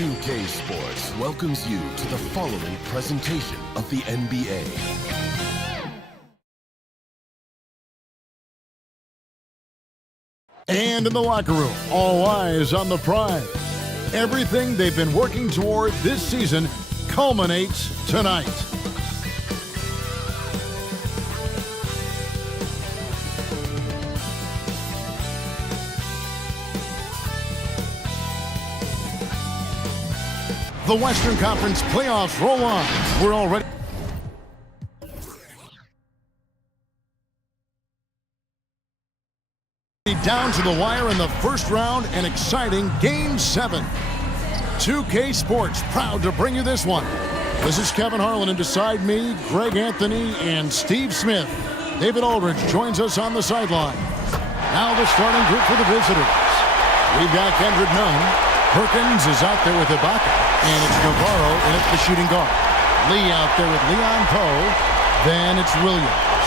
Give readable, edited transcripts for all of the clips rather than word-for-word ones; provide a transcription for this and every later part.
2K Sports welcomes you to the following presentation of the NBA. And in the locker room, all eyes on the prize. Everything they've been working toward this season culminates tonight. The Western Conference playoffs roll on. We're already down to the wire in the first round, an exciting Game 7. 2K Sports proud to bring you this one. This is Kevin Harlan, and beside me, Greg Anthony and Steve Smith. David Aldridge joins us on the sideline. Now the starting group for the visitors. We've got Kendrick Nunn. Perkins is out there with Ibaka, and it's Navarro in at the shooting guard. Lee out there with Leon Poe. Then it's Williams.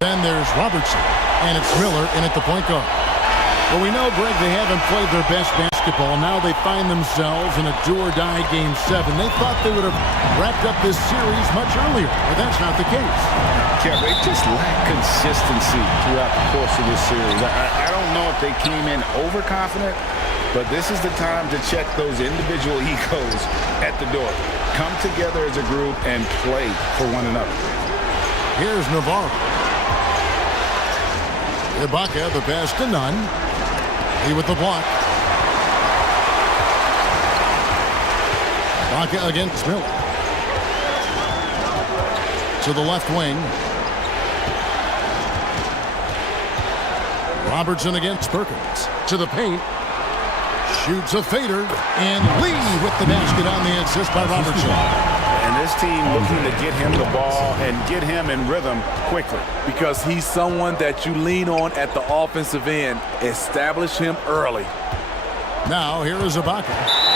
Then there's Robertson, and it's Miller in at the point guard. Well, we know, Greg, they haven't played their best basketball. Now they find themselves in a do-or-die Game 7. They thought they would have wrapped up this series much earlier, but that's not the case. Yeah, they just lack consistency throughout the course of this series. I don't know if they came in overconfident, but this is the time to check those individual egos at the door. Come together as a group and play for one another. Here's Navarro. Ibaka, the pass to Nunn. Lee with the block. Ibaka against Miller. To the left wing. Robertson against Perkins. To the paint. Shoots a fader. And Lee with the basket on the assist by Robertson. And this team looking to get him the ball and get him in rhythm quickly. Because he's someone that you lean on at the offensive end. Establish him early. Now here is Ibaka.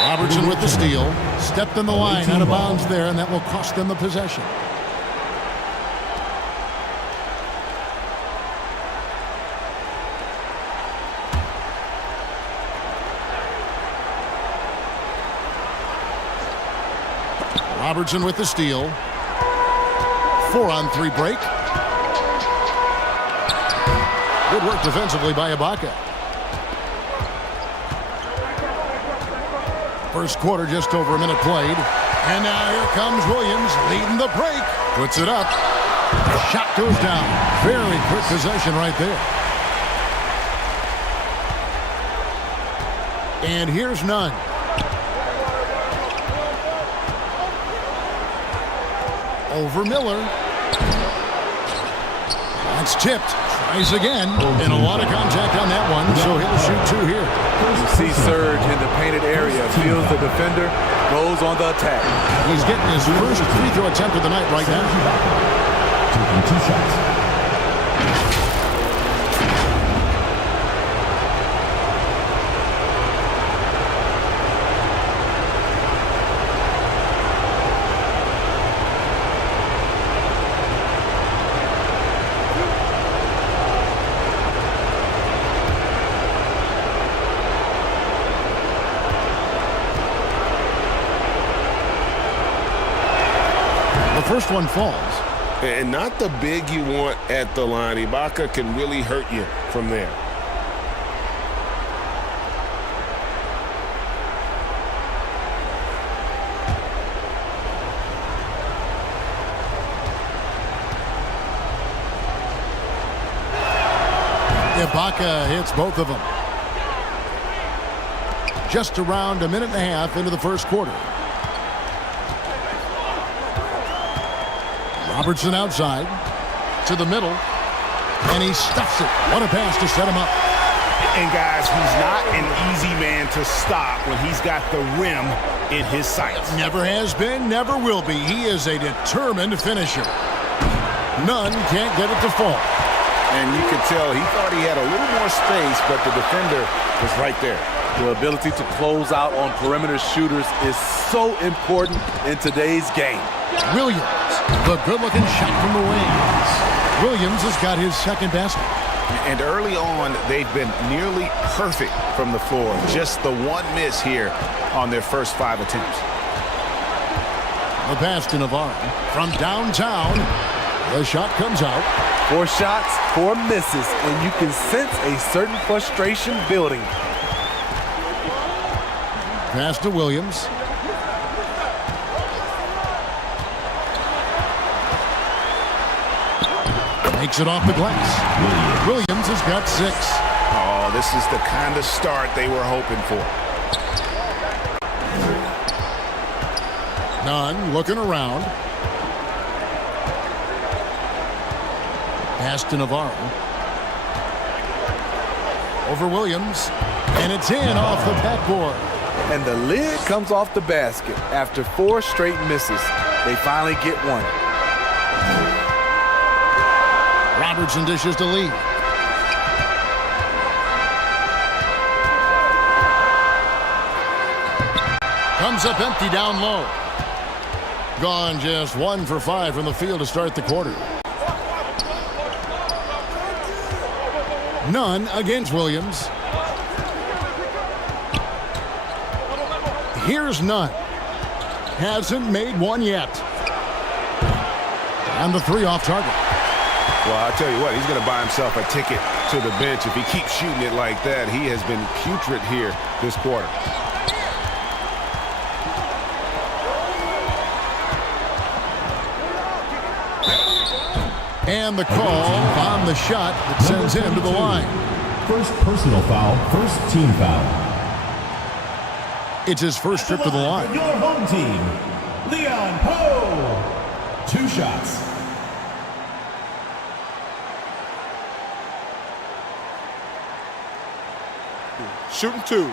Robertson with the steal. Stepped in the line out of bounds there, and that will cost them the possession. Robertson with the steal. 4-on-3 break. Good work defensively by Ibaka. First quarter, just over a minute played. And now here comes Williams leading the break. Puts it up. Shot goes down. Very quick possession right there. And here's Nunn. Over Miller. That's tipped. Tries again. And a lot of contact on that one, so he'll shoot two here. You see Serge in the painted area. Feels the defender. Goes on the attack. He's getting his first free throw attempt of the night right now. Taking 2 shots. First one falls. And not the big you want at the line. Ibaka can really hurt you from there. Ibaka hits both of them. Just around a minute and a half into the first quarter. Robertson outside to the middle, and he stuffs it. What a pass to set him up. And guys, he's not an easy man to stop when he's got the rim in his sights. Never has been, never will be. He is a determined finisher. Nunn can't get it to fall. And you could tell he thought he had a little more space, but the defender was right there. The ability to close out on perimeter shooters is so important in today's game. Williams, the good-looking shot from the wings. Williams has got his second basket. And early on, they've been nearly perfect from the floor. Just the one miss here on their first 5 attempts. The pass to Navarro from downtown. The shot comes out. 4 shots, 4 misses, and you can sense a certain frustration building. Pass to Williams. Makes it off the glass. Williams has got 6. Oh, this is the kind of start they were hoping for. Nunn looking around. Pass to Navarro. Over Williams. And it's in off the backboard. And the lid comes off the basket. After 4 straight misses, they finally get one. Robertson dishes to Lee. Comes up empty down low. Gone just 1 for 5 from the field to start the quarter. None against Williams. Here's Nunn. Hasn't made one yet. And the 3 off target. Well, I'll tell you what, he's going to buy himself a ticket to the bench. If he keeps shooting it like that, he has been putrid here this quarter. And the call on the shot that sends him to the line. First personal foul, first team foul. It's his first trip to the line. Your home team, Leon Poe. 2 shots. Shooting 2.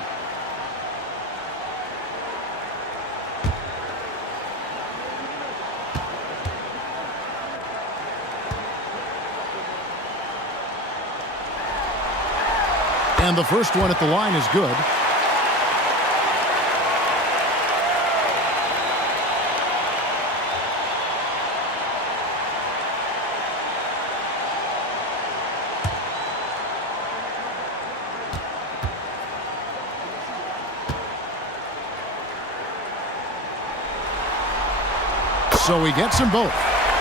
And the first one at the line is good. So he gets them both.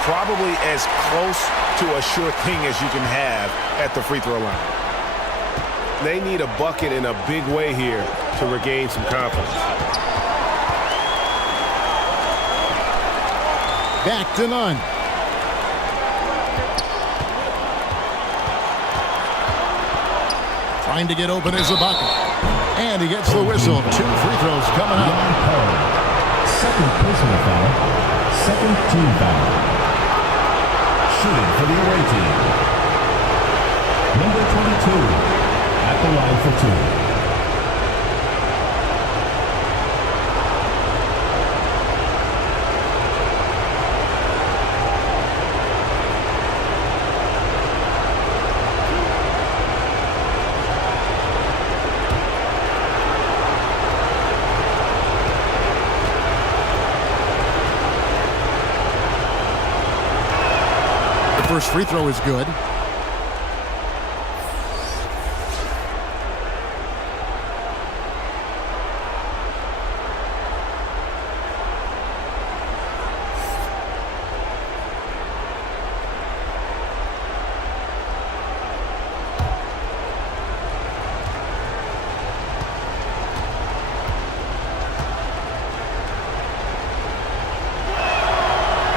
Probably as close to a sure thing as you can have at the free throw line. They need a bucket in a big way here to regain some confidence. Back to Nunn. Trying to get open is Ibaka. And he gets the whistle. 2 free throws coming up. Second personal foul, second team foul. Shooting for the away team. Number 22. At the line for 2. The first free throw is good.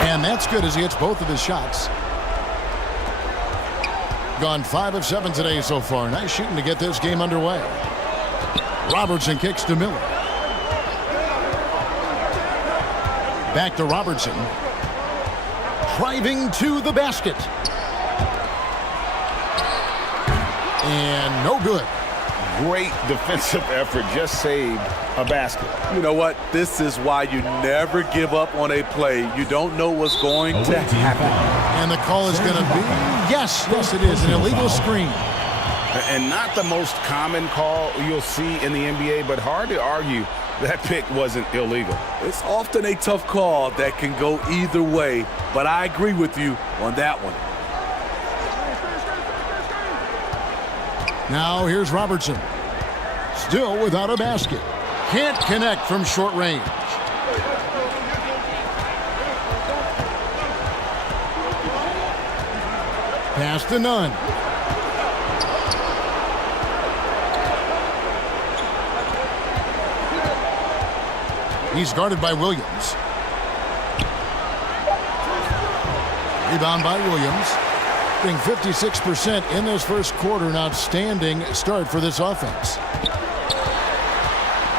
And that's good as he hits both of his shots. Gone 5 of 7 today so far. Nice shooting to get this game underway. Robertson kicks to Miller. Back to Robertson. Driving to the basket. And no good. Great defensive effort, just saved a basket. You know what? This is why you never give up on a play. You don't know what's going to happen. And the call is going to be, yes, it is, an illegal screen. And not the most common call you'll see in the NBA, but hard to argue that pick wasn't illegal. It's often a tough call that can go either way, but I agree with you on that one. Now here's Robertson. Still without a basket. Can't connect from short range. Pass to Nunn. He's guarded by Williams. Rebound by Williams. Being 56% in this first quarter. An outstanding start for this offense.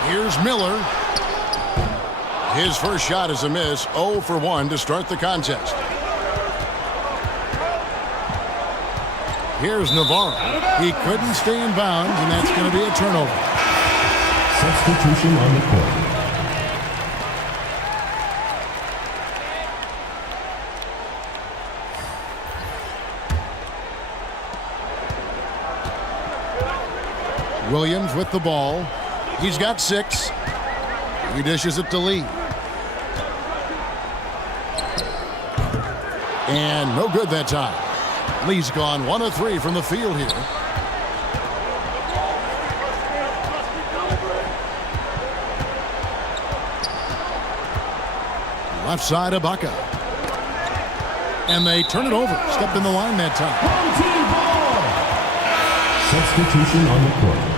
Here's Miller. His first shot is a miss. 0 for 1 to start the contest. Here's Navarro. He couldn't stay in bounds, and that's going to be a turnover. Substitution on the court. Williams with the ball. He's got 6. He dishes it to Lee. And no good that time. Lee's gone 1 of 3 from the field here. Left side, Ibaka. And they turn it over. Stepped in the line that time. Home team ball. Substitution on the court.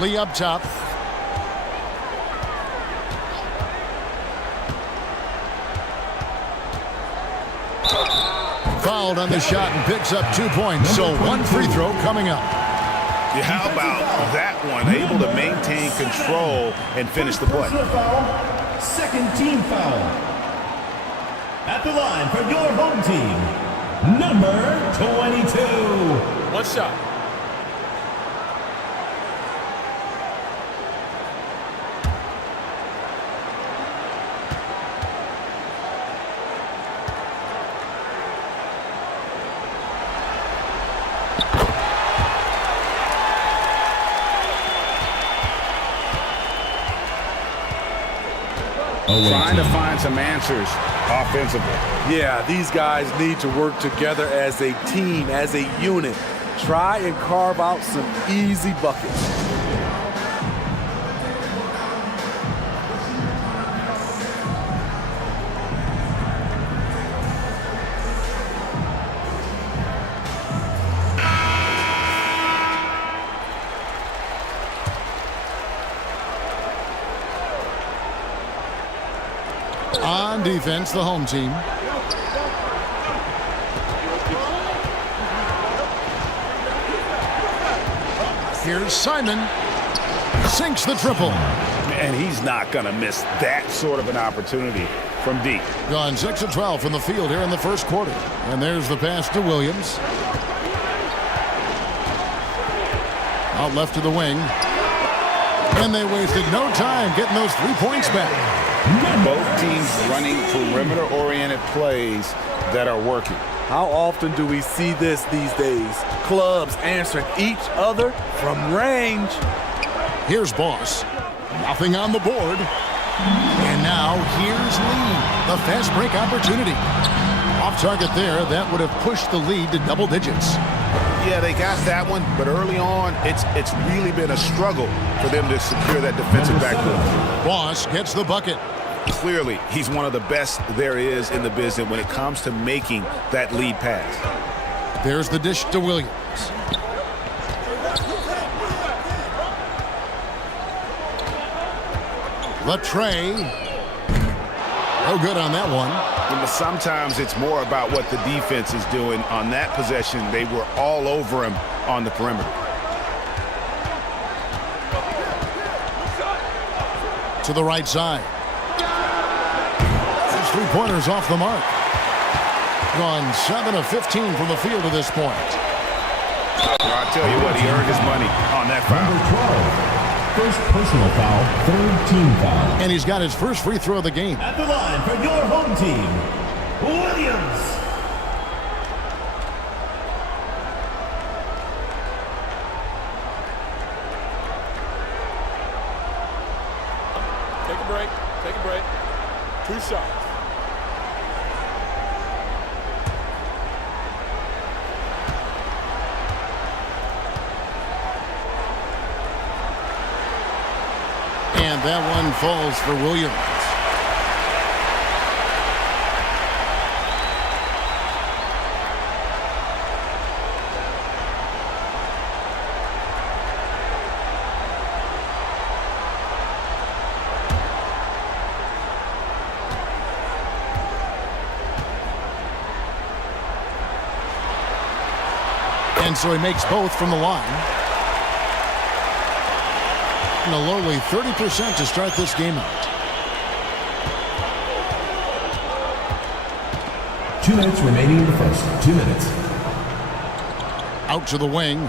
Lee up top. Fouled on the shot and picks up 2 points. So 1 free throw coming up. Yeah, how about that one? Able to maintain control and finish the play. Personal foul. Second team foul. At the line for your home team, number 22. One shot. Trying to find some answers offensively. Yeah, these guys need to work together as a team, as a unit. Try and carve out some easy buckets. On defense, the home team. Here's Simon. Sinks the triple. And he's not going to miss that sort of an opportunity from deep. Gone 6 of 12 from the field here in the first quarter. And there's the pass to Williams. Out left to the wing. And they wasted no time getting those 3 points back. Both teams running perimeter-oriented plays that are working. How often do we see this these days? Clubs answering each other from range. Here's Boss. Nothing on the board. And now here's Lee. The fast break opportunity. Off target there. That would have pushed the lead to double digits. Yeah, they got that one, but early on, it's really been a struggle for them to secure that defensive backboard. Boss gets the bucket. Clearly, he's one of the best there is in the business when it comes to making that lead pass. There's the dish to Williams. Latrey. No good on that one. But sometimes it's more about what the defense is doing. On that possession, they were all over him on the perimeter. To the right side. These 3-pointers off the mark. Gone 7 of 15 from the field at this point. Well, I'll tell you what, he earned his money on that foul. Number 12. First personal foul, third team foul. And he's got his first free throw of the game. At the line for your home team, Williams. break. Take a break. 2 shots. And that one falls for Williams. And so he makes both from the line. And a lowly 30% to start this game out. 2 minutes remaining in the first. 2 minutes. Out to the wing.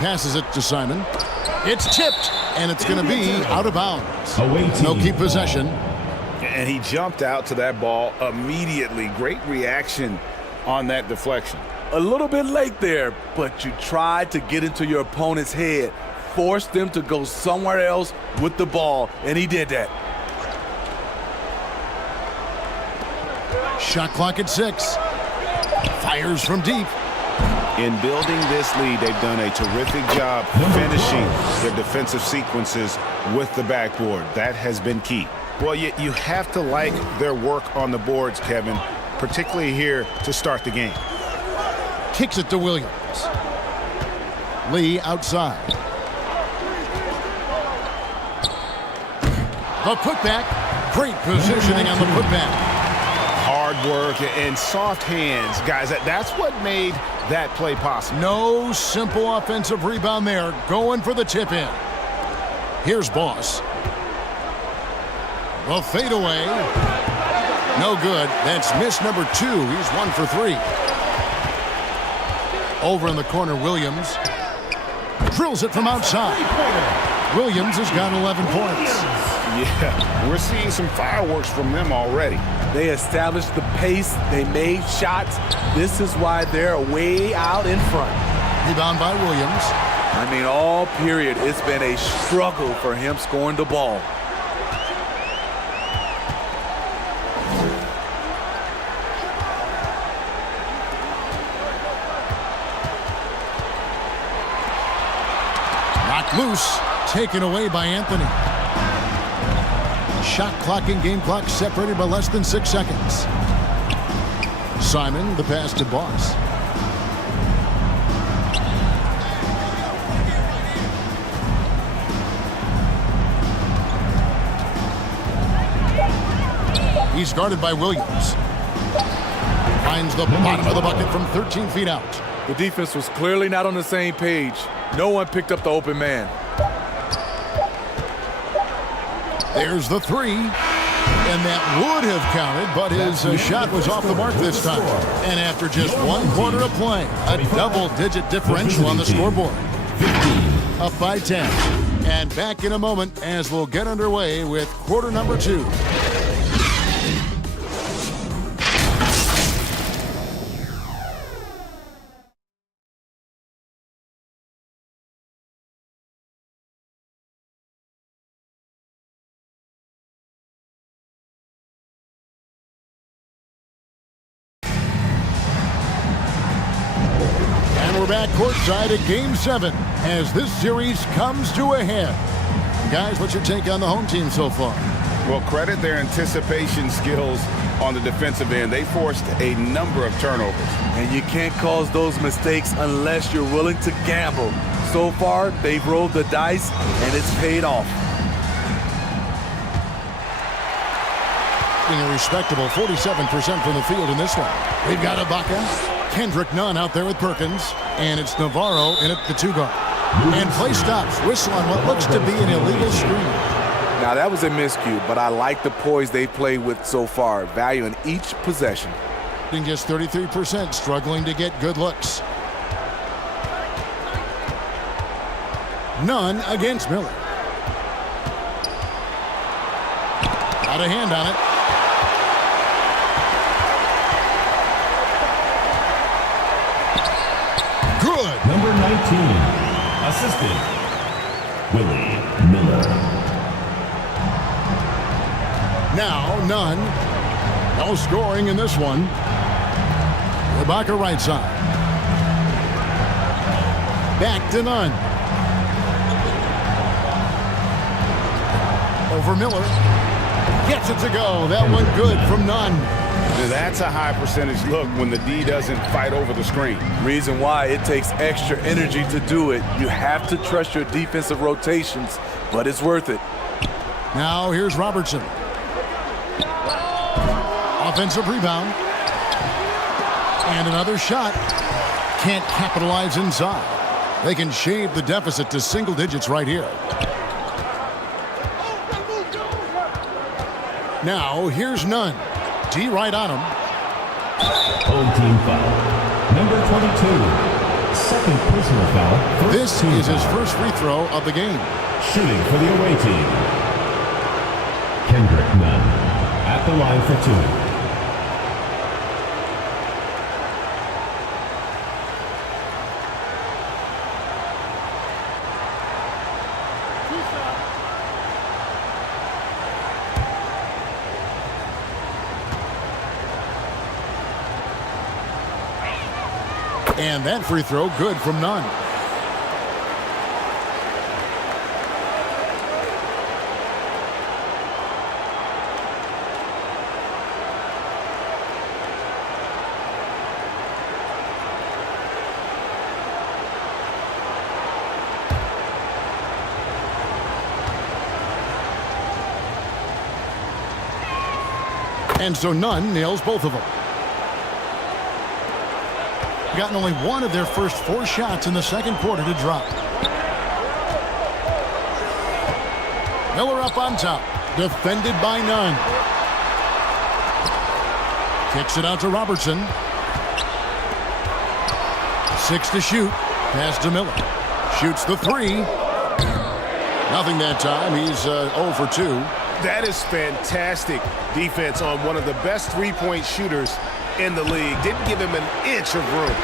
Passes it to Simon. It's tipped, and it's going to be out of bounds. No keep possession. And he jumped out to that ball immediately. Great reaction on that deflection. A little bit late there, but you tried to get into your opponent's head, force them to go somewhere else with the ball, and he did that. Shot clock at 6. Fires from deep. In building this lead, they've done a terrific job finishing their defensive sequences with the backboard. That has been key. Well, you have to like their work on the boards, Kevin, particularly here to start the game. Kicks it to Williams. Lee outside. The putback. Great positioning on the putback. Hard work and soft hands, guys. That's what made that play possible. No simple offensive rebound there. Going for the tip in. Here's Boss. Well, fade away. No good. That's miss number 2. He's 1 for 3. Over in the corner, Williams drills it from outside. Williams has got 11 points. Yeah, we're seeing some fireworks from them already. They established the pace. They made shots. This is why they're way out in front. Rebound by Williams. I mean, all period, it's been a struggle for him scoring the ball. Loose, taken away by Anthony. Shot clock and game clock separated by less than 6 seconds. Simon, the pass to Boss. He's guarded by Williams. Finds the bottom of the bucket from 13 feet out. The defense was clearly not on the same page. No one picked up the open man. There's the 3. And that would have counted, but his shot was off the mark this time. And after just 1 quarter of play, a double-digit differential on the scoreboard. Up by 10. And back in a moment as we'll get underway with quarter number 2. We're back courtside at Game 7 as this series comes to a head. Guys, what's your take on the home team so far? Well, credit their anticipation skills on the defensive end. They forced a number of turnovers. And you can't cause those mistakes unless you're willing to gamble. So far, they've rolled the dice, and it's paid off. Being a respectable 47% from the field in this one. We've got Ibaka. Kendrick Nunn out there with Perkins, and it's Navarro in at the 2 guard. And play stops. Whistle on what looks to be an illegal screen. Now, that was a miscue, but I like the poise they've played with so far, valuing each possession. Being just 33%, struggling to get good looks. Nunn against Miller. Got a hand on it. Number 19, assistant, Willie. Miller. Now, none. No scoring in this one. Ibaka right side. Back to none. Over Miller. Gets it to go. That one good from none. That's a high percentage look when the D doesn't fight over the screen. Reason why it takes extra energy to do it. You have to trust your defensive rotations, but it's worth it. Now here's Robertson. Offensive rebound. And another shot. Can't capitalize inside. They can shave the deficit to single digits right here. Now here's none. D right on him. Home team foul. Number 22. Second personal foul. This is his first free throw of the game. Shooting for the away team. Kendrick Nunn at the line for two. And that free throw good from none. And so none nails both of them. Gotten only one of their first 4 shots in the second quarter to drop. Miller up on top. Defended by none. Kicks it out to Robertson. 6 to shoot. Pass to Miller. Shoots the 3. Nothing that time. He's 0 for 2. That is fantastic defense on one of the best three-point shooters in the league. Didn't give him an inch of room.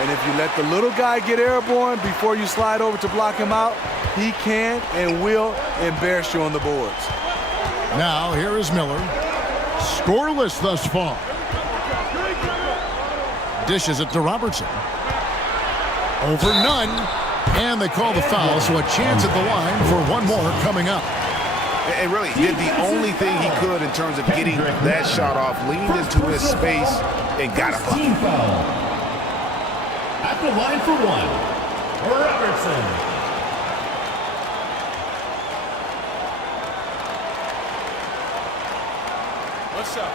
And if you let the little guy get airborne before you slide over to block him out, he can and will embarrass you on the boards. Now here is Miller. Scoreless thus far. Dishes it to Robertson. Over none. And they call the foul, so a chance at the line for one more coming up. And really did the only thing he could in terms of getting that shot off. Leaned into his space and got a Team foul. At the line for one, Robertson. What's up?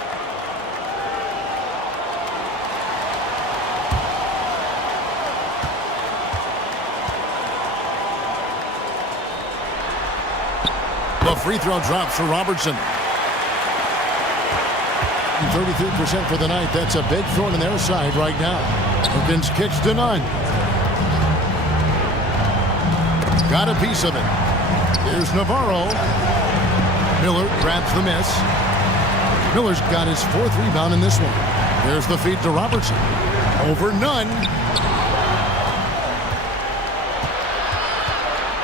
The free throw drops for Robertson. 33% for the night. That's a big thorn in their side right now. Perkins kicks to none. Got a piece of it. Here's Navarro. Miller grabs the miss. Miller's got his 4th rebound in this one. There's the feed to Robertson. Over none.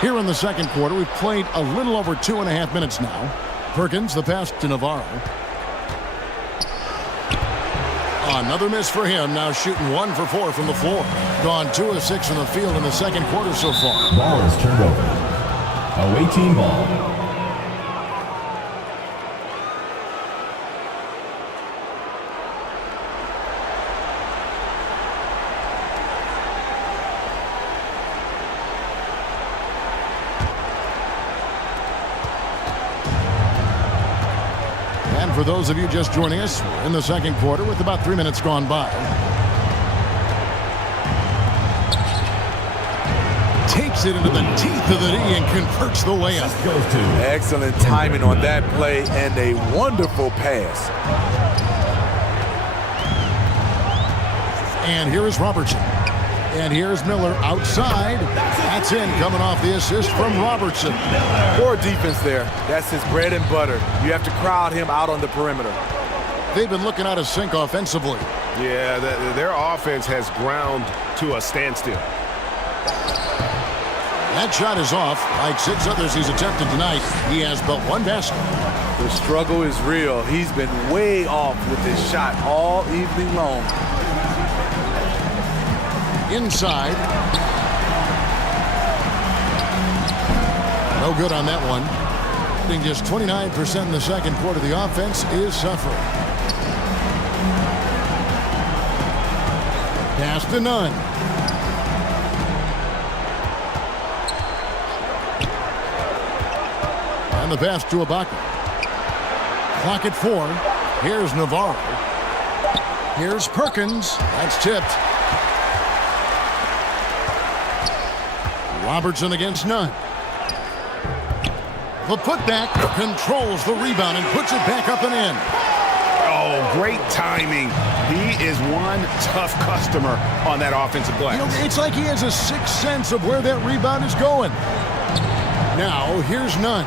Here in the second quarter, we've played a little over 2.5 minutes now. Perkins, the pass to Navarro. Another miss for him. Now shooting 1 for 4 from the floor. Gone 2 of 6 from the field in the second quarter so far. Ball is turned over. Away team ball. And for those of you just joining us, we're in the second quarter with about 3 minutes gone by. Takes it into the teeth of the knee and converts the layup. Excellent timing on that play and a wonderful pass. And here is Robertson. And here's Miller outside. That's in, coming off the assist from Robertson. Poor defense there. That's his bread and butter. You have to crowd him out on the perimeter. They've been looking out of sync offensively. Yeah, their offense has ground to a standstill. That shot is off. Like 6 others he's attempted tonight, he has but 1 basket. The struggle is real. He's been way off with his shot all evening long. Inside. No good on that one. Shooting just 29% in the second quarter. The offense is suffering. Pass to Nunn. And the pass to Ibaka. Clock at 4. Here's Navarro. Here's Perkins. That's tipped. Robertson against Nunn. The putback controls the rebound and puts it back up and in. Oh, great timing. He is one tough customer on that offensive glass. You know, it's like he has a sixth sense of where that rebound is going. Now, here's Nunn.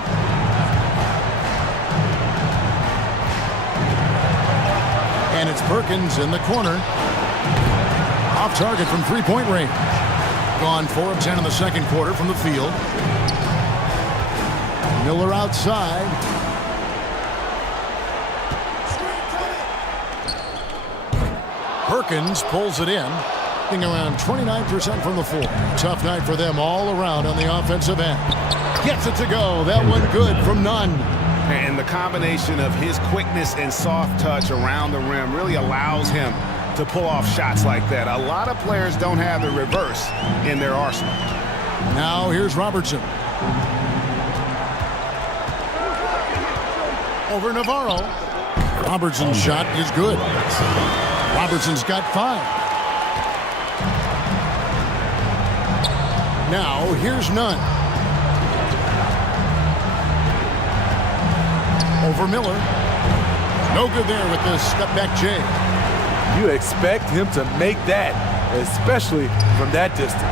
And it's Perkins in the corner. Off target from three-point range. Gone 4 of 10 in the second quarter from the field. Miller outside. Perkins pulls it in. Hitting around 29% from the floor. Tough night for them all around on the offensive end. Gets it to go. That one good from Nunn. And the combination of his quickness and soft touch around the rim really allows him to pull off shots like that. A lot of players don't have the reverse in their arsenal. Now here's Robertson. Over Navarro. Robertson's shot is good. Robertson's got 5. Now here's Nunn. Over Miller. No good there with the step-back J. You expect him to make that, especially from that distance.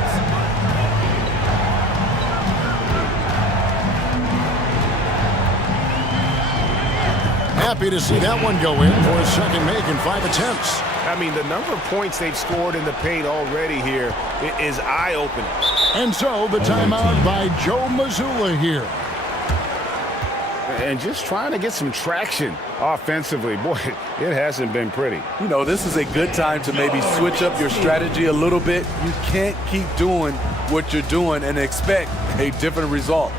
Happy to see that one go in for his second make in 5 attempts. I mean, the number of points they've scored in the paint already here is eye-opening. And so the timeout by Joe Mazzulla here. And just trying to get some traction offensively. Boy, it hasn't been pretty. You know, this is a good time to maybe switch up your strategy a little bit. You can't keep doing what you're doing and expect a different result.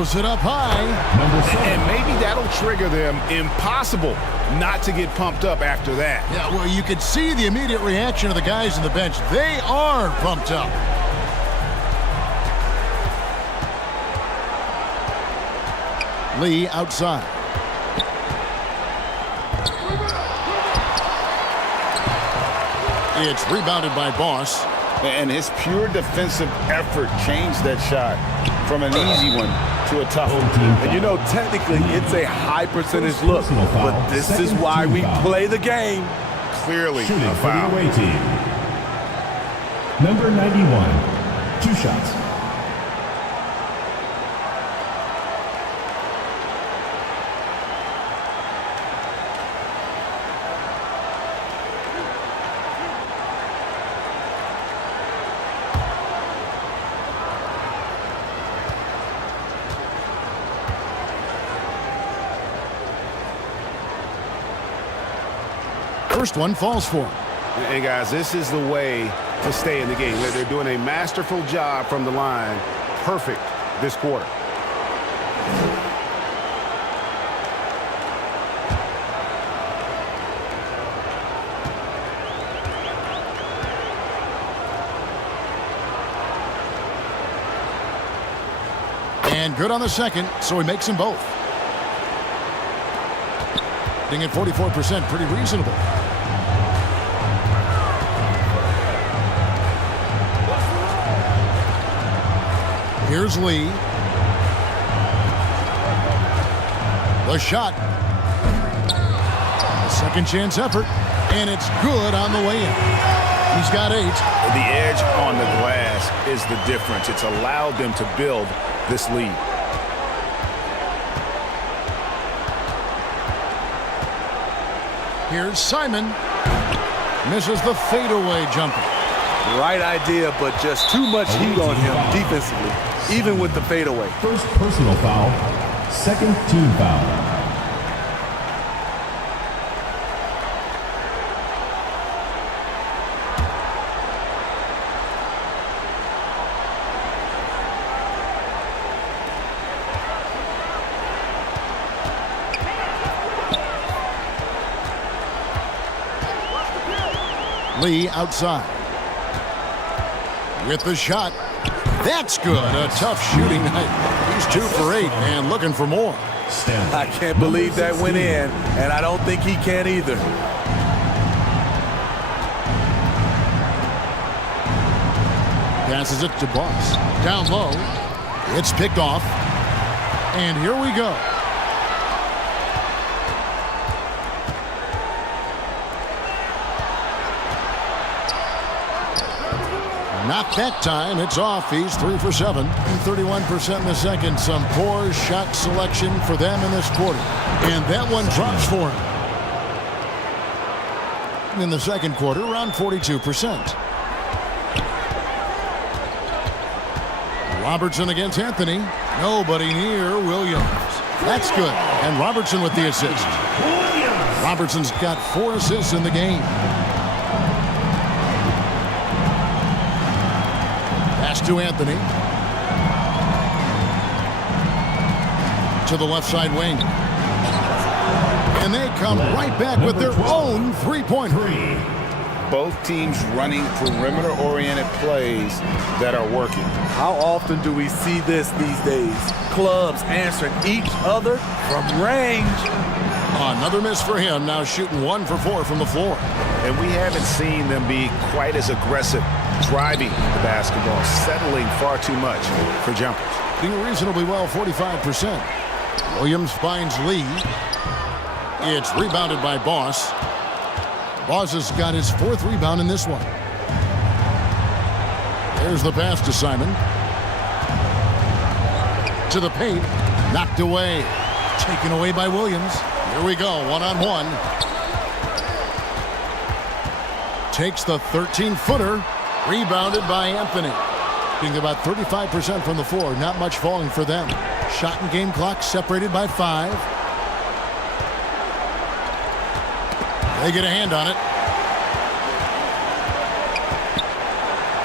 Throws it up high. And maybe that'll trigger them. Impossible not to get pumped up after that. Yeah, well, you could see the immediate reaction of the guys on the bench. They are pumped up. Lee outside. It's rebounded by Boss. And his pure defensive effort changed that shot from an easy one to a tough one. And you know, technically, it's a high percentage look, but this is why we play the game. Clearly Shooting a for the foul. away team. Number 91, 2 shots. first one falls for him. And guys, this is the way to stay in the game. They're doing a masterful job from the line. Perfect this quarter. And good on the second, so he makes them both. Hitting at 44%, pretty reasonable. Here's Lee. The shot. A second chance effort, and it's good on the way in. He's got 8. The edge on the glass is the difference. It's allowed them to build this lead. Here's Simon. Misses the fadeaway jumper. Right idea, but just too much heat on him defensively, even with the fadeaway. First personal foul, second team foul. Lee outside. With the shot. That's good. A tough shooting night. He's 2 for 8 and looking for more. I can't believe that went in, and I don't think he can either. Passes it to Boss. Down low. It's picked off. And here we go. Not that time. It's off. He's 3 for 7. 31% in the second. Some poor shot selection for them in this quarter. And that one drops for him. In the second quarter, around 42%. Robertson against Anthony. Nobody near Williams. That's good. And Robertson with the assist. Robertson's got 4 assists in the game. Pass to Anthony. To the left side wing. And they come right back with their own three-pointer. Both teams running perimeter-oriented plays that are working. How often do we see this these days? Clubs answering each other from range. Another miss for him, now shooting 1 for 4 from the floor. And we haven't seen them be quite as aggressive driving the basketball, settling far too much for jumpers. Doing reasonably well, 45%. Williams finds Lee. It's rebounded by Boss. Boss has got his 4th rebound in this one. There's the pass to Simon. To the paint. Knocked away. Taken away by Williams. Here we go, one-on-one. Takes the 13-footer. Rebounded by Anthony. Being about 35% from the floor. Not much falling for them. Shot and game clock separated by 5. They get a hand on it.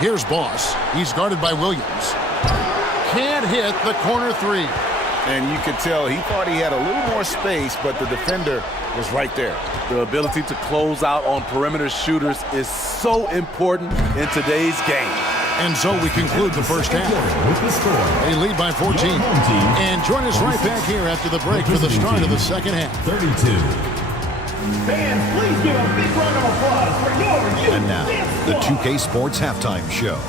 Here's Boss. He's guarded by Williams. Can't hit the corner 3. And you could tell he thought he had a little more space, but the defender was right there. The ability to close out on perimeter shooters is so important in today's game. And so we conclude the first half. They lead by 14. And join us right back here after the break for the start of the second half. 32. Fans, please give a big round of applause for your And now, the 2K Sports Halftime Show.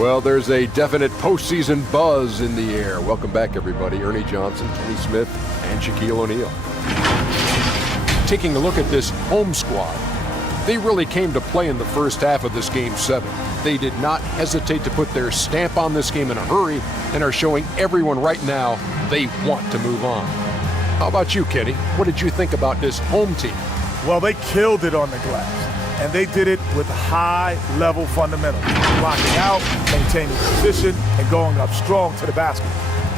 Well, there's a definite postseason buzz in the air. Welcome back, everybody. Ernie Johnson, Kenny Smith, and Shaquille O'Neal. Taking a look at this home squad, they really came to play in the first half of this Game 7. They did not hesitate to put their stamp on this game in a hurry and are showing everyone right now they want to move on. How about you, Kenny? What did you think about this home team? Well, they killed it on the glass, and they did it with high-level fundamentals. Blocking out, maintaining position, and going up strong to the basket.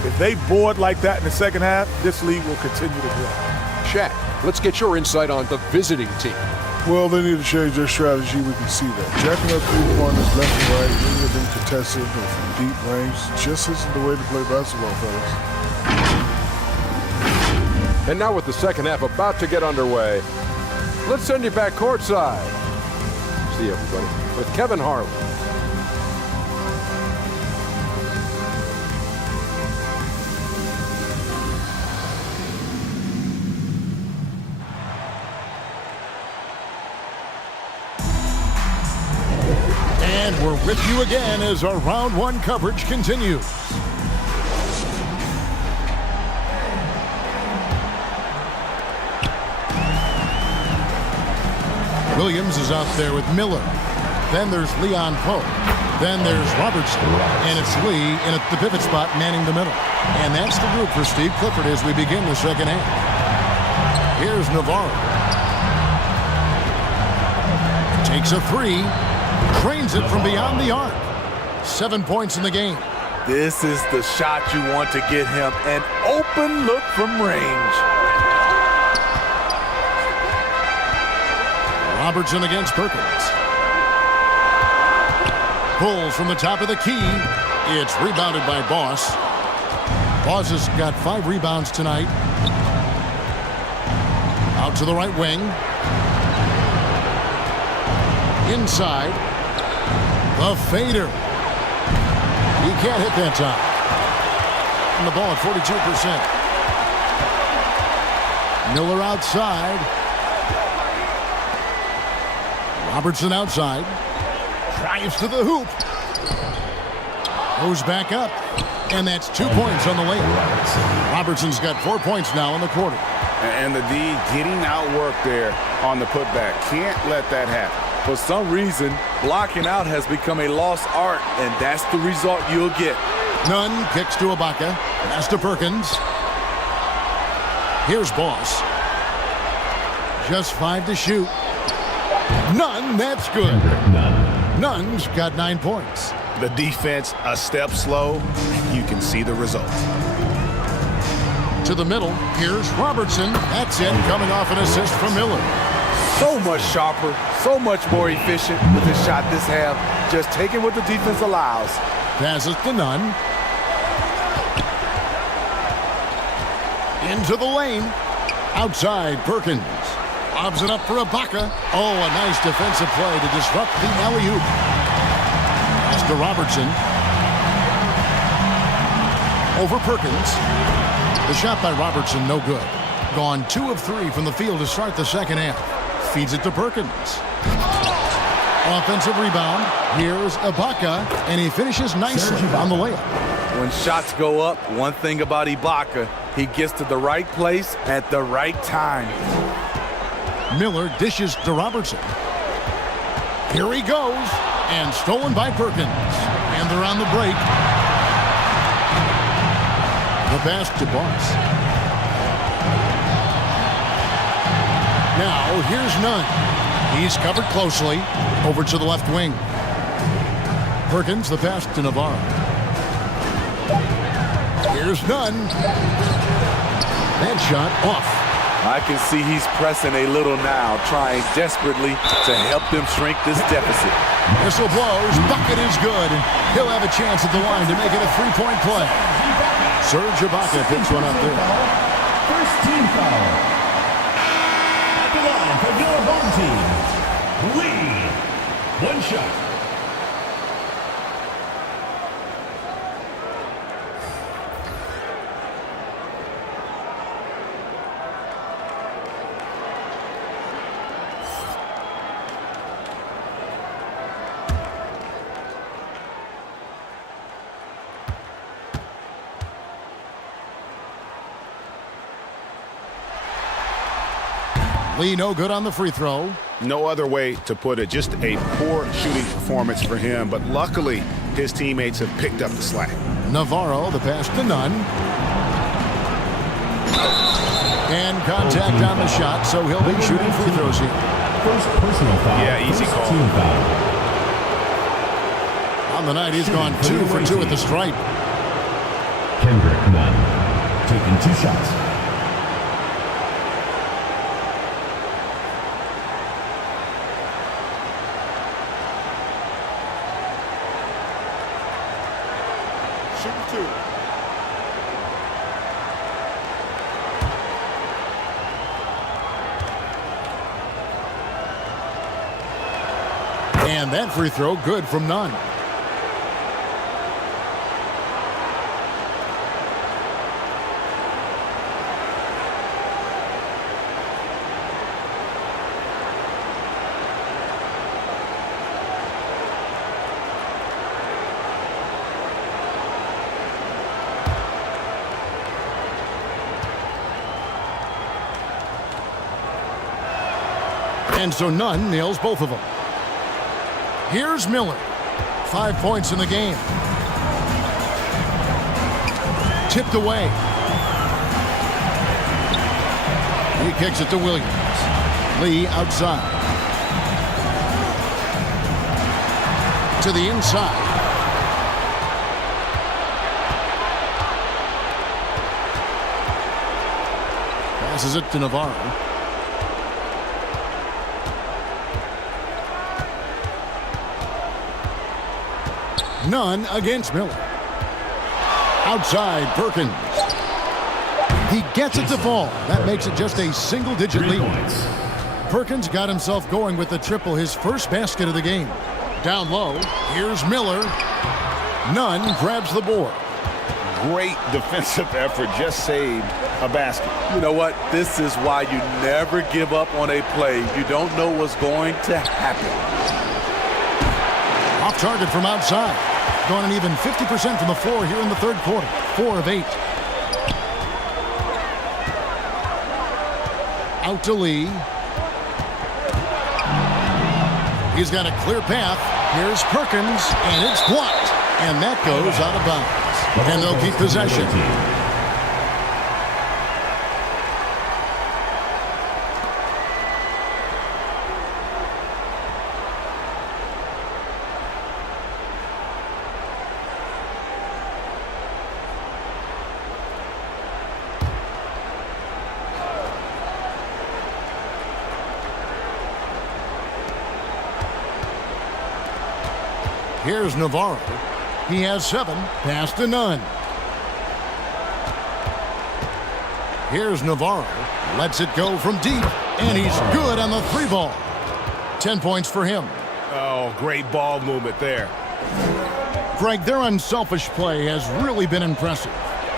If they board like that in the second half, this league will continue to grow. Shaq, let's get your insight on the visiting team. Well, they need to change their strategy. We can see that. Jacking up three-pointers left and right, many of them contested or from deep range, just isn't the way to play basketball, fellas. And now with the second half about to get underway, let's send you back courtside. See everybody with Kevin Harlan. And we're with you again as our round one coverage continues. Williams is out there with Miller. Then there's Leon Poe. Then there's Robertson. And it's Lee in at the pivot spot manning the middle. And that's the group for Steve Clifford as we begin the second half. Here's Navarro. Takes a three. Trains it from beyond the arc. 7 points in the game. This is the shot you want to get him. An open look from range. Robertson against Perkins. Pulls from the top of the key. It's rebounded by Boss. Boss has got 5 rebounds tonight. Out to the right wing. Inside. The fader. He can't hit that time. And the ball at 42%. Miller outside. Robertson outside. Drives to the hoop. Goes back up. And that's 2 points on the layup. Robertson's got 4 points now in the quarter. And the D getting outworked there on the putback. Can't let that happen. For some reason, blocking out has become a lost art, and that's the result you'll get. Nunn kicks to Ibaka. Pass to Perkins. Here's Boss. Just 5 to shoot. Nunn, that's good. Nunn's got 9 points. The defense a step slow. You can see the result. To the middle. Here's Robertson. That's in, coming off an assist from Miller. So much sharper, so much more efficient with his shot this half. Just taking what the defense allows. Passes to Nunn. Into the lane. Outside, Perkins. Lobs it up for Ibaka. Oh, a nice defensive play to disrupt the alley-oop. Pass to Robertson. Over Perkins. The shot by Robertson, no good. Gone 2 of 3 from the field to start the second half. Feeds it to Perkins. Offensive rebound. Here's Ibaka, and he finishes nicely on the layup. When shots go up, one thing about Ibaka, he gets to the right place at the right time. Miller dishes to Robertson. Here he goes, and stolen by Perkins. And they're on the break. The pass to Boss. Now, here's Nunn. He's covered closely. Over to the left wing. Perkins, the pass to Navarro. Here's Nunn. That shot off. I can see he's pressing a little now, trying desperately to help them shrink this deficit. Whistle blows. Bucket is good. He'll have a chance at the line to make it a 3-point play. Serge Ibaka picks one up there. First team foul. At the line for your home team, Lee. 1 shot. Lee no good on the free throw. No other way to put it. Just a poor shooting performance for him. But luckily, his teammates have picked up the slack. Navarro, the pass to Nunn. And contact on the shot, so he'll be shooting free throws here. First personal foul. Yeah, easy call. Team foul. On the night, he's gone 2 for 2 at the stripe. Nunn, taking 2 shots. And that free throw good from Nunn. And so Nunn nails both of them. Here's Miller. 5 points in the game. Tipped away. He kicks it to Williams. Lee outside. To the inside. Passes it to Navarro. Nunn against Miller. Outside, Perkins. He gets it to fall. That makes it just a single-digit lead. Perkins got himself going with the triple, his first basket of the game. Down low, here's Miller. Nunn grabs the board. Great defensive effort, just saved a basket. You know what? This is why you never give up on a play. You don't know what's going to happen. Off target from outside. Gone an even 50% from the floor here in the third quarter. 4 of 8. Out to Lee. He's got a clear path. Here's Perkins, and it's blocked. And that goes out of bounds. And they'll keep possession. Here's Navarro. He has 7. Pass to Nunn. Here's Navarro. Lets it go from deep. And he's good on the 3-ball. 10 points for him. Oh, great ball movement there. Greg, their unselfish play has really been impressive.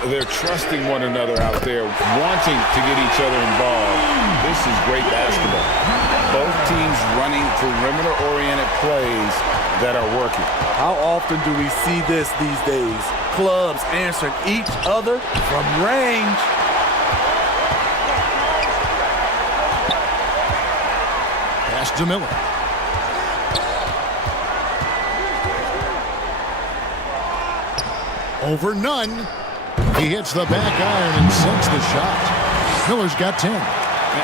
They're trusting one another out there, wanting to get each other involved. This is great basketball. Both teams running perimeter-oriented plays that are working. How often do we see this these days? Clubs answering each other from range. Pass to Miller. Over Nunn. He hits the back iron and sinks the shot. Miller's got 10.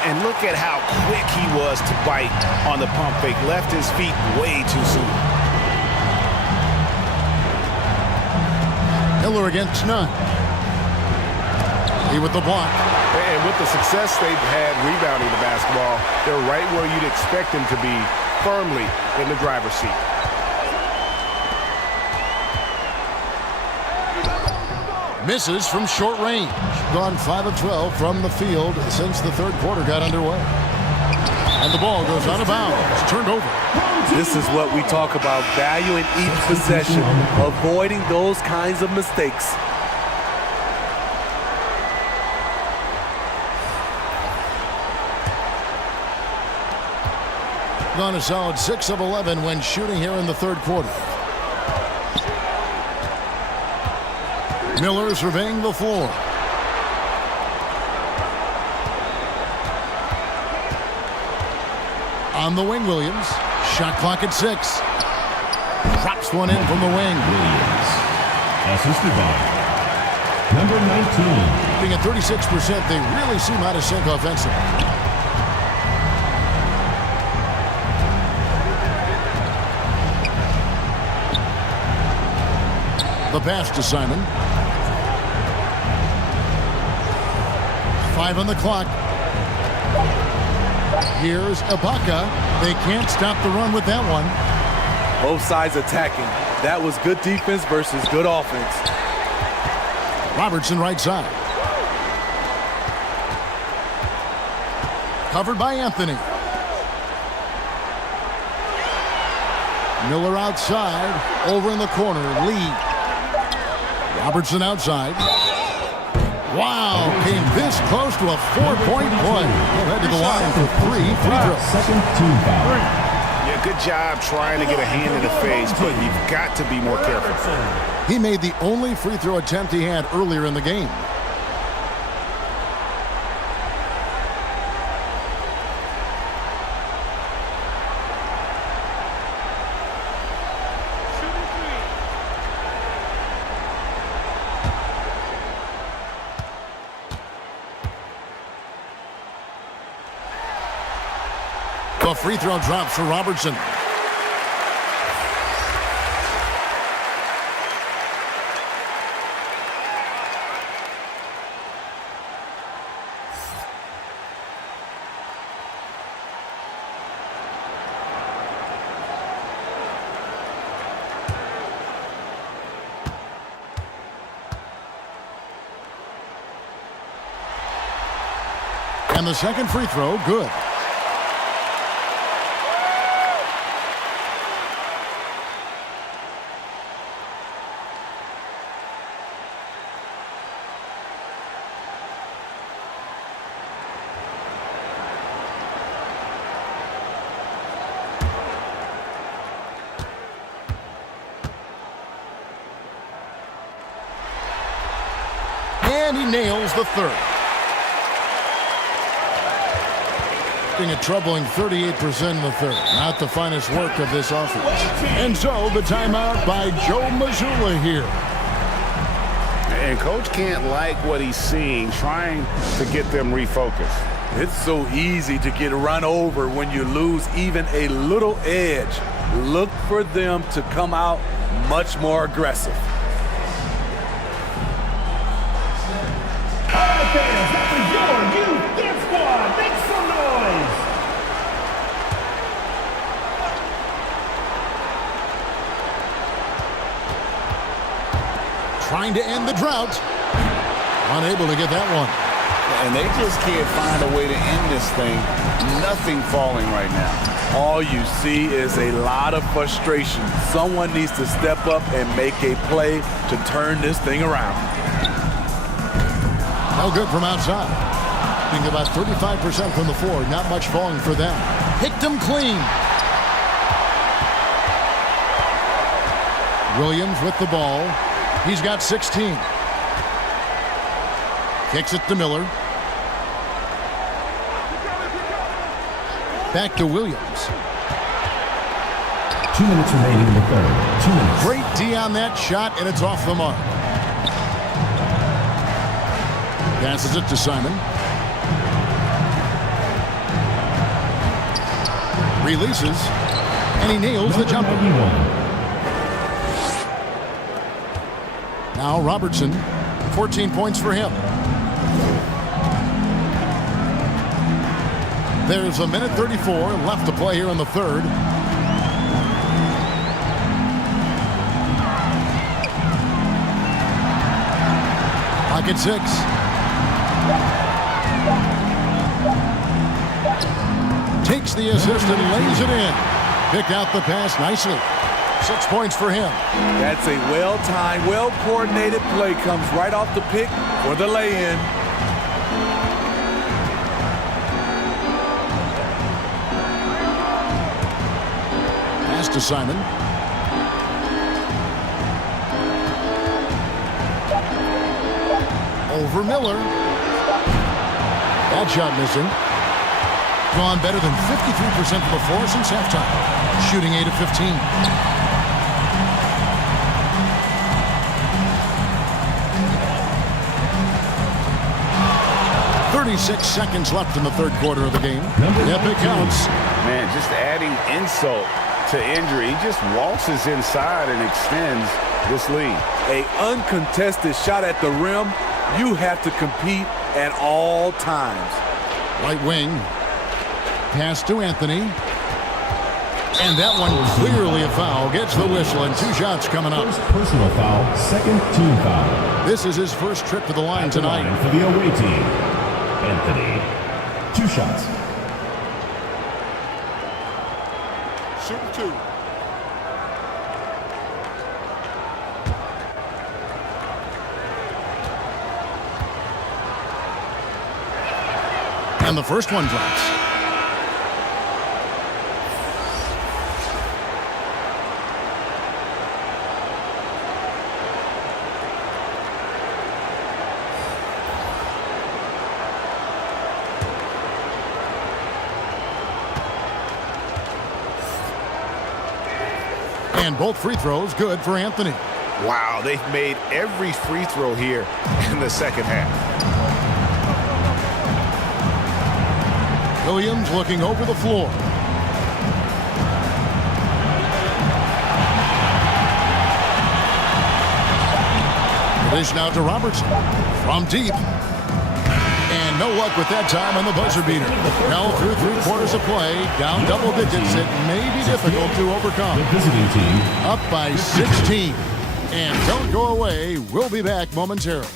And look at how quick he was to bite on the pump fake. Left his feet way too soon. Miller against Nunn. He with the block. And with the success they've had rebounding the basketball, they're right where you'd expect them to be, firmly in the driver's seat. Misses from short range. Gone 5 of 12 from the field since the third quarter got underway. And the ball goes out of bounds. It's turned over. This is what we talk about, valuing each possession, avoiding those kinds of mistakes. Gone a solid 6 of 11 when shooting here in the third quarter. Miller surveying the floor. On the wing, Williams. Shot clock at 6. Drops one in from the wing. Williams, assisted by number 19. Being at 36%, they really seem out of sync offensively. The pass to Simon. 5 on the clock. Here's Ibaka. They can't stop the run with that one. Both sides attacking. That was good defense versus good offense. Robertson right side. Covered by Anthony. Miller outside. Over in the corner. Lee. Robertson outside. Wow, came this close to a 4-point play. He'll head to the line for 3 free throws. Second team foul. Yeah, good job trying to get a hand in the face, but you've got to be more careful. He made the only free throw attempt he had earlier in the game. The free throw drops for Robertson. And the second free throw, good. And he nails the third. Being a troubling 38% in the third. Not the finest work of this offense. And so the timeout by Joe Mazzulla here. And coach can't like what he's seeing, trying to get them refocused. It's so easy to get run over when you lose even a little edge. Look for them to come out much more aggressive. Fans, that was your youth dance squad. Make some noise. Trying to end the drought. Unable to get that one. And they just can't find a way to end this thing. Nothing falling right now. All you see is a lot of frustration. Someone needs to step up and make a play to turn this thing around. No good from outside. Being about 35% from the floor. Not much falling for them. Picked him clean. Williams with the ball. He's got 16. Kicks it to Miller. Back to Williams. 2 minutes remaining in the third. 2 minutes. Great D on that shot, and it's off the mark. Passes it to Simon. Releases, and he nails the jumper. Now Robertson, 14 points for him. There's a minute 34 left to play here in the third. Pocket 6. Takes the assist and lays it in. Picked out the pass nicely. 6 points for him. That's a well-timed, well-coordinated play. Comes right off the pick for the lay-in. Pass to Simon. Over Miller. That shot missing. Gone better than 53% from the floor since halftime. Shooting 8 of 15. .36 seconds left in the third quarter of the game. Epic counts. Man, just adding insult to injury. He just waltzes inside and extends this lead. An uncontested shot at the rim. You have to compete at all times. Right wing. Pass to Anthony. And that one clearly a foul. Gets the whistle and 2 shots coming up. First personal foul, second team foul. This is his first trip to the line tonight. For the away team, Anthony. 2 shots. Shoot 2. And the first one drops. And both free throws good for Anthony. Wow, they've made every free throw here in the second half. Williams looking over the floor. Dish now to Robertson from deep. And no luck with that time on the buzzer beater. Now through 3 quarters of play, down double digits. It may be difficult to overcome. The visiting team Up by 16. And don't go away. We'll be back momentarily.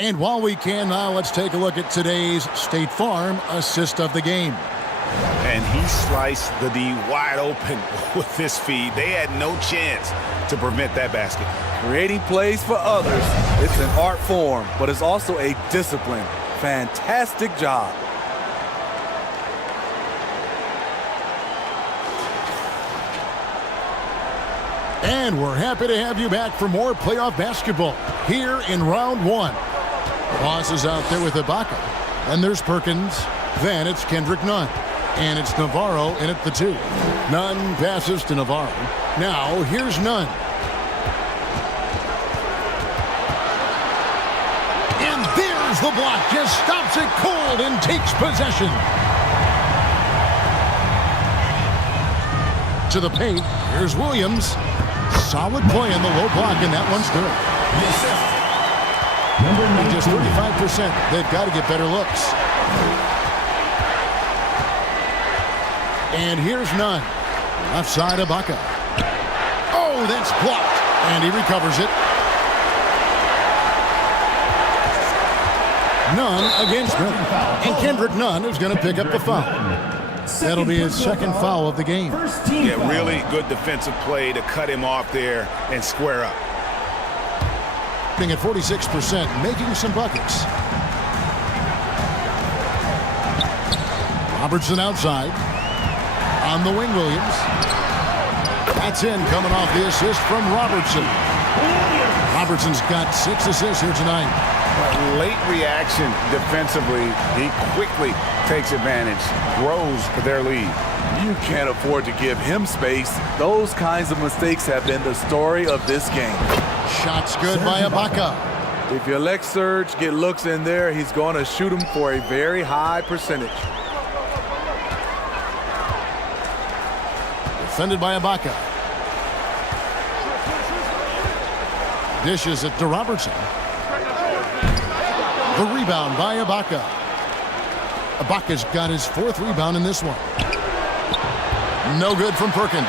And while we can now, let's take a look at today's State Farm assist of the game. And he sliced the D wide open with this feed. They had no chance to prevent that basket. Creating plays for others, it's an art form, but it's also a discipline. Fantastic job. And we're happy to have you back for more playoff basketball here in round 1. Ross is out there with Ibaka. Then there's Perkins. Then it's Kendrick Nunn. And it's Navarro in at the 2. Nunn passes to Navarro. Now here's Nunn. And there's the block. Just stops it cold and takes possession. To the paint. Here's Williams. Solid play in the low block, and that one's good. And just 35%. They've got to get better looks. And here's Nunn. Left side, Ibaka. Oh, that's blocked. And he recovers it. Nunn against Miller. And Kendrick Nunn is going to pick up the foul. That'll be his second foul of the game. Yeah, really good defensive play to cut him off there and square up. At 46%, making some buckets. Robertson outside. On the wing, Williams. That's in, coming off the assist from Robertson. Robertson's got 6 assists here tonight. Late reaction defensively. He quickly takes advantage, grows their lead. You can't afford to give him space. Those kinds of mistakes have been the story of this game. Shots good by Ibaka. If you let Serge get looks in there, he's going to shoot him for a very high percentage. Defended by Ibaka. Dishes it to Robertson. The rebound by Ibaka. Ibaka's got his 4th rebound in this one. No good from Perkins.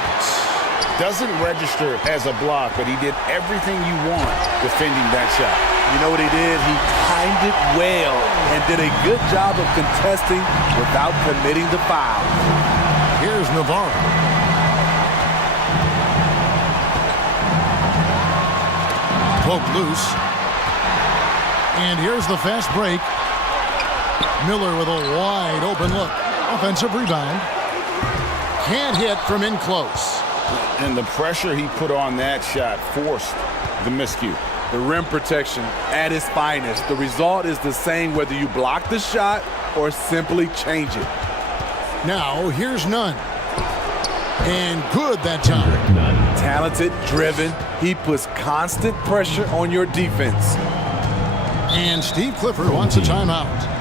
Doesn't register as a block, but he did everything you want defending that shot. You know what he did? He timed it well and did a good job of contesting without committing the foul. Here's Navarro. Poked loose. And here's the fast break. Miller with a wide open look. Offensive rebound. Can't hit from in close. And the pressure he put on that shot forced the miscue. The rim protection at its finest. The result is the same whether you block the shot or simply change it. Now here's Nunn. And good that time. Talented, driven. He puts constant pressure on your defense. And Steve Clifford wants a timeout.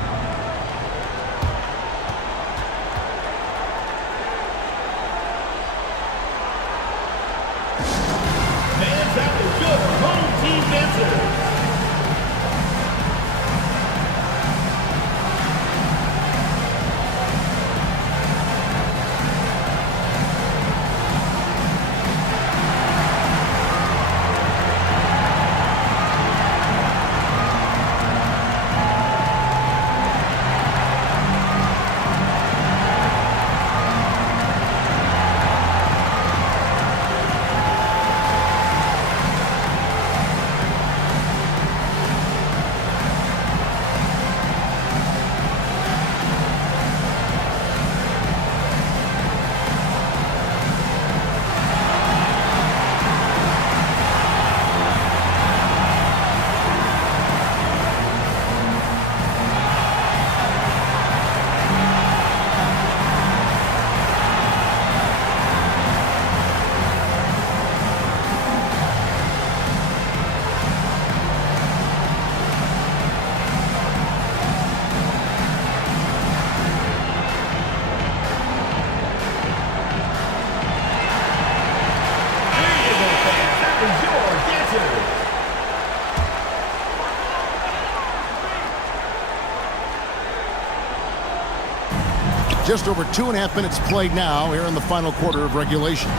Just over 2.5 minutes played now here in the final quarter of regulation.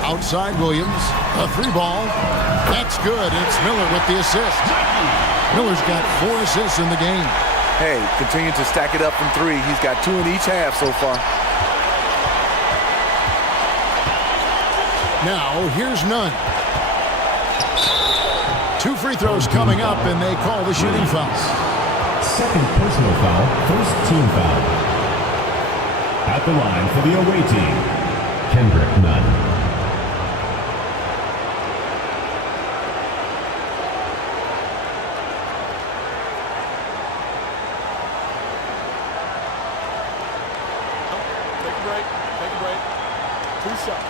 Outside Williams, a 3-ball. That's good. It's Miller with the assist. Miller's got 4 assists in the game. Hey, continue to stack it up from 3. He's got 2 in each half so far. Now, here's Nunn. 2 free throws coming up, and they call the shooting foul. Second personal foul, first team foul. At the line for the away team, Kendrick Nunn. Take a break. Take a break. 2 shots.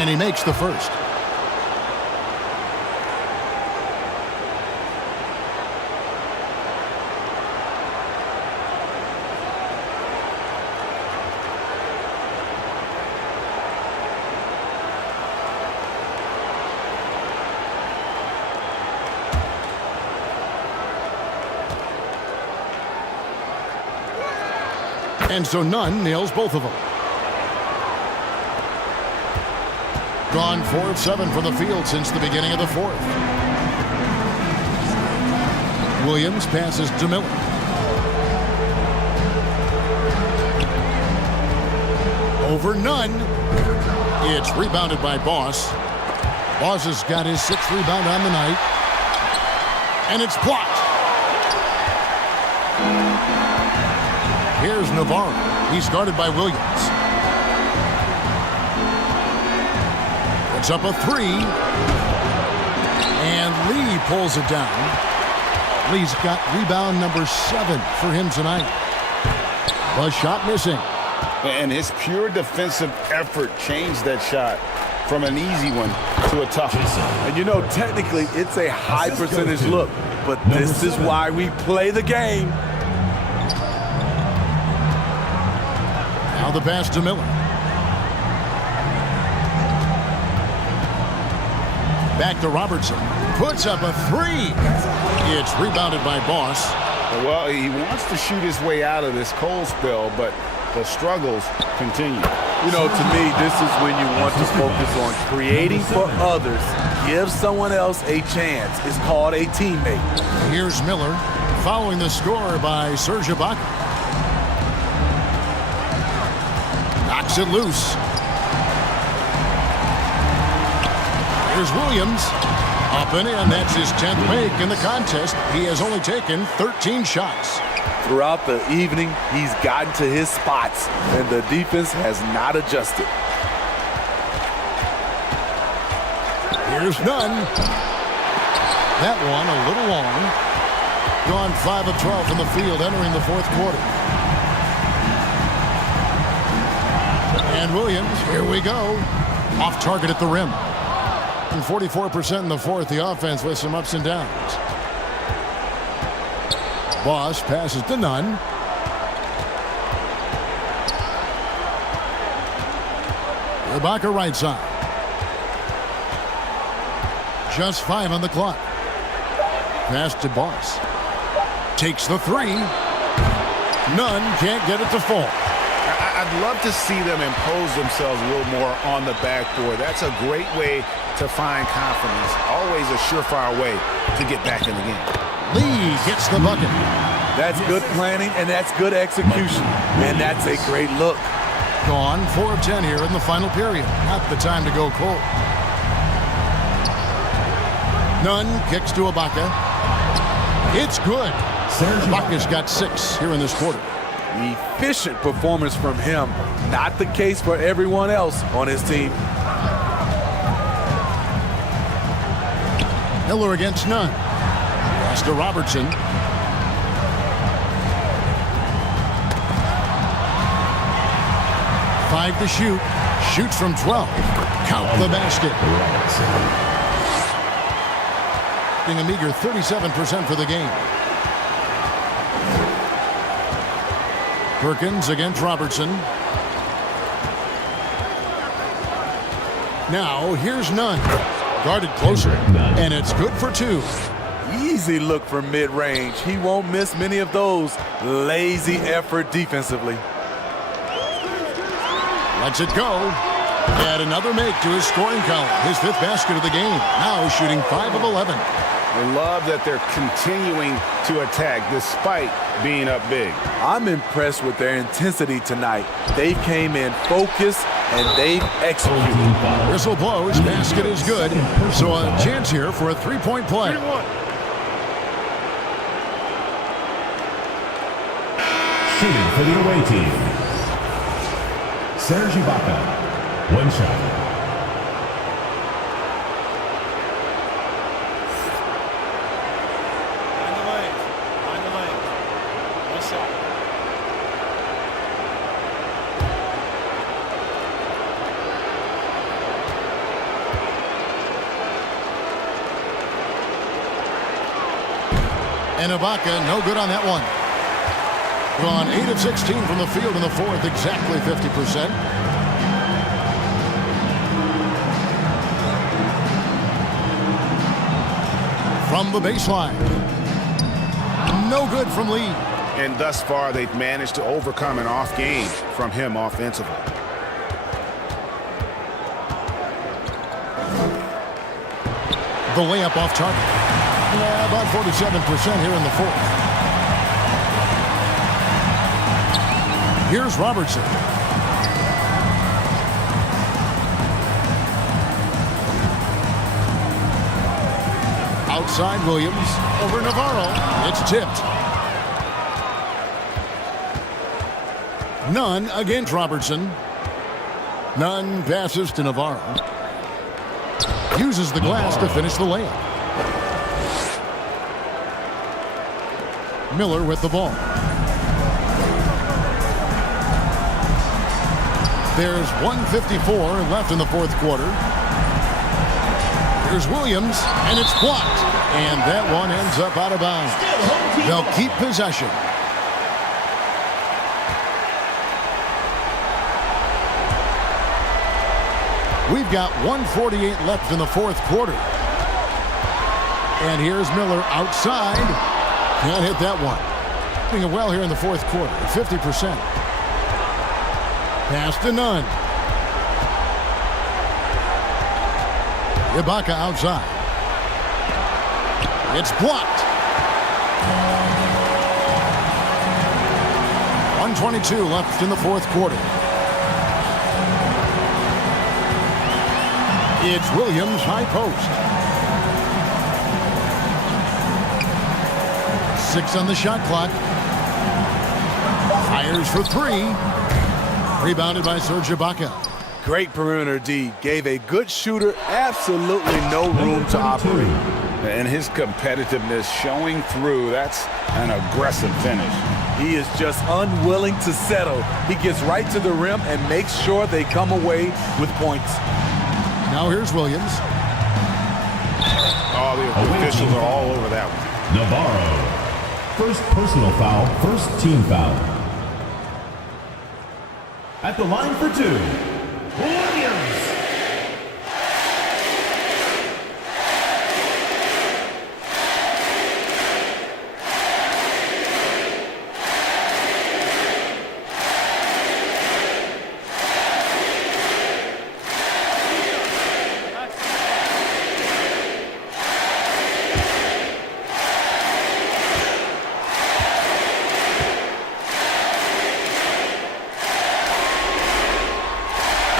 And he makes the first. And so Nunn nails both of them. Gone 4 of 7 from the field since the beginning of the 4th. Williams passes to Miller. Over Nunn. It's rebounded by Boss. Boss has got his 6th rebound on the night. And it's blocked. Here's Navarro. He's guarded by Williams. It's up a 3. And Lee pulls it down. Lee's got rebound number 7 for him tonight. The shot missing. And his pure defensive effort changed that shot from an easy one to a tough one. And you know, technically, it's a high percentage look, but this is why we play the game. Now the pass to Miller. Back to Robertson. Puts up a 3. It's rebounded by Boss. Well, he wants to shoot his way out of this cold spell, but the struggles continue. You know, to me, this is when you want to focus on creating for others. Give someone else a chance. It's called a teammate. Here's Miller following the score by Serge Ibaka. Knocks it loose. Here's Williams. Up and in. That's his 10th make in the contest. He has only taken 13 shots. Throughout the evening, he's gotten to his spots, and the defense has not adjusted. Here's Nunn. That one a little long. Gone 5 of 12 from the field entering the fourth quarter. And Williams, here we go. Off target at the rim. And 44% in the fourth. The offense with some ups and downs. Boss passes to Nunn. Ibaka right side. Just 5 on the clock. Pass to Boss. Takes the three. Nunn can't get it to fall. I'd love to see them impose themselves a little more on the backboard. That's a great way to find confidence. Always a surefire way to get back in the game. Lee gets the bucket. That's good planning, and that's good execution. And that's a great look. Gone 4 of 10 here in the final period. Not the time to go cold. Nunn kicks to Ibaka. It's good. Ibaka's got 6 here in this quarter. Efficient performance from him. Not the case for everyone else on his team. Miller against Nunn. Pass to Robertson. Five to shoot. Shoots from 12. Count the basket. A meager 37% for the game. Perkins against Robertson. Now here's Nunn. Guarded closer. And it's good for 2. Easy look for mid-range. He won't miss many of those. Lazy effort defensively. Lets it go. Add another make to his scoring column. His 5th basket of the game. Now shooting 5 of 11. I love that they're continuing to attack despite being up big. I'm impressed with their intensity tonight. They came in focused and they've executed. Whistle blows. Basket is good. So a chance here for a 3-point play. Shooting for the away team, Serge Ibaka. 1 shot. And Ibaka, no good on that one. Gone 8 of 16 from the field in the fourth, exactly 50%. From the baseline. No good from Lee. And thus far, they've managed to overcome an off game from him offensively. The layup off target. About 47% here in the fourth. Here's Robertson. Outside Williams. Over Navarro. It's tipped. Nunn against Robertson. Nunn passes to Navarro. Uses the glass to finish the layup. Miller with the ball. There's 1:54 left in the fourth quarter. Here's Williams, and it's blocked. And that one ends up out of bounds. They'll keep possession. We've got 1:48 left in the fourth quarter. And here's Miller outside. Can't hit that one. Doing well here in the fourth quarter, 50%. Pass to Nunn. Ibaka outside. It's blocked. 1:22 left in the fourth quarter. It's Williams, high post. 6 on the shot clock. Fires for 3. Rebounded by Serge Ibaka. Great perimeter D. Gave a good shooter absolutely no room to operate. And his competitiveness showing through. That's an aggressive finish. He is just unwilling to settle. He gets right to the rim and makes sure they come away with points. Now here's Williams. Oh, the officials are all over that one. Navarro. First personal foul, first team foul. At the line for two, Williams.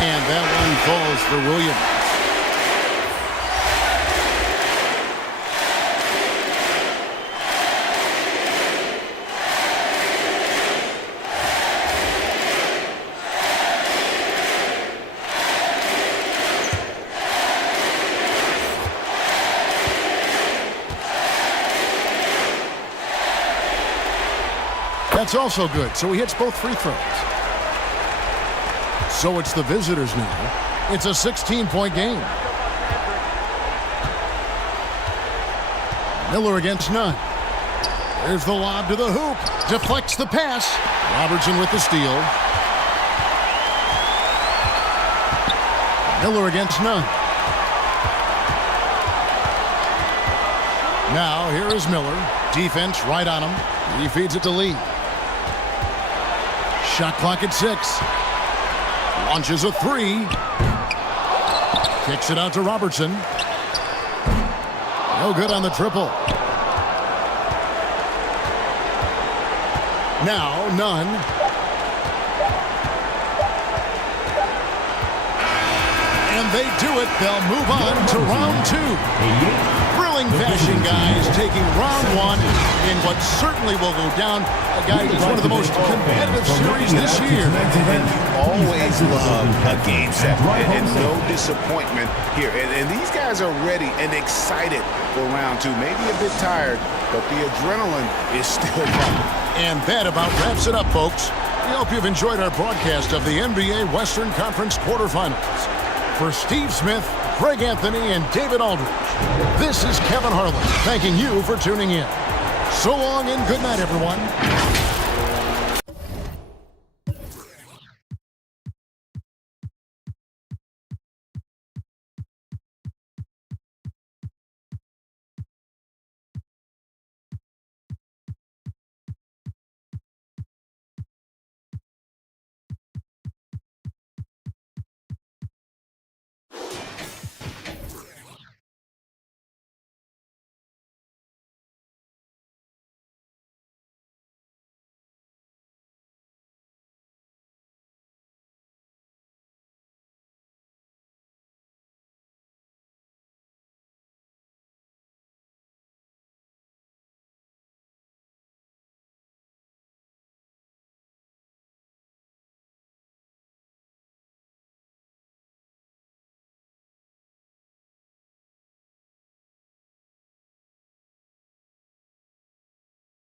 And that one falls for Williams. That's also good, so he hits both free throws. So it's the visitors now. It's a 16-point game. Miller against none. There's the lob to the hoop. Deflects the pass. Robertson with the steal. Miller against none. Now here is Miller. Defense right on him. He feeds it to Lee. Shot clock at 6. Launches a 3. Kicks it out to Robertson. No good on the triple. Now, none. And they do it. They'll move on to round 2. Thrilling fashion, guys, taking round 1 in what certainly will go down. Guys, it's one of the most competitive series this year. Always love a game 7, and no disappointment here. And these guys are ready and excited for round 2. Maybe a bit tired, but the adrenaline is still coming. And that about wraps it up, folks. We hope you've enjoyed our broadcast of the NBA Western Conference quarterfinals. For Steve Smith, Greg Anthony, and David Aldridge, this is Kevin Harlan thanking you for tuning in. So long and good night, everyone.